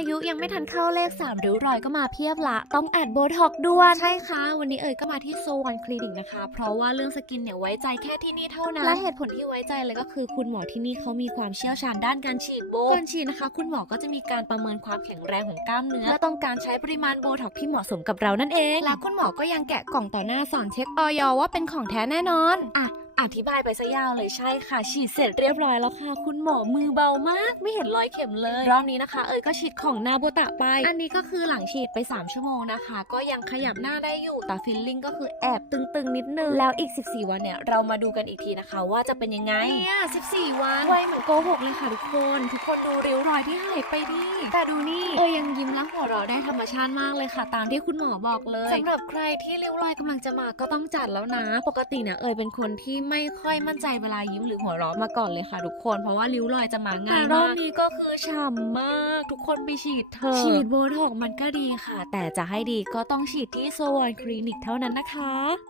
อายุยังไม่ทันเข้าเลข3ริ้วรอยก็มาเพียบละ ต้องแอดโบท็อกด่วนใช่ค่ะ วันนี้เอ๋ยก็มาที่โซวันคลินิกนะคะ เพราะว่าเรื่องสกินเนี่ยไว้ใจแค่ที่นี่เท่านั้น และเหตุผลที่ไว้ใจเลยก็คือคุณหมอที่นี่เขามีความเชี่ยวชาญด้านการฉีดโบก่อนฉีดนะคะ คุณหมอก็จะมีการประเมินความแข็งแรงของกล้ามเนื้อ และต้องการใช้ปริมาณโบท็อกที่เหมาะสมกับเรานั่นเอง และคุณหมอก็ยังแกะกล่องต่อหน้าสอนเช็คออยว่าเป็นของแท้แน่นอนอะ อธิบายไปซะยาวเลยใช่ค่ะ ฉีดเสร็จเรียบร้อยแล้วค่ะ คุณหมอมือเบามาก ไม่เห็นรอยเข็มเลยรอบนี้นะคะ เอ้ยก็ฉีดของนาโบตะไป อันนี้ก็คือหลังฉีดไป 3 ชั่วโมงนะคะ ก็ยังขยับหน้าได้อยู่แต่ฟิลลิ่งก็คือแอบตึงๆนิดนึง แล้วอีก 14 วันเนี่ย เรามาดูกันอีกทีนะคะ ว่าจะเป็นยังไงเนี่ย14 วันไวเหมือนโกหกเลยค่ะทุกคน ทุกคนดูริ้วรอยที่หายไปดิแต่ดูนี่เอ้ยยังยิ้มและหัวเราะได้ธรรมชาติมากเลยค่ะ ตามที่คุณหมอบอกเลยสำหรับใครที่ริ้วรอยกำลังจะมาก็ต้องจัดแล้วนะ ปกติเนี่ยเอยเป็นคนที่ไม่ค่อยมั่นใจเวลายิ้มหรือหัวเราะมาก่อนเลยค่ะทุกคน เพราะว่าริ้วรอยจะมาง่ายมากรอบนี้ก็คือฉ่ำมาก ทุกคนไปฉีดเถอะฉีดโบท็อกซ์มันก็ดีค่ะ แต่จะให้ดีก็ต้องฉีดที่โซวันคลินิกเท่านั้นนะคะ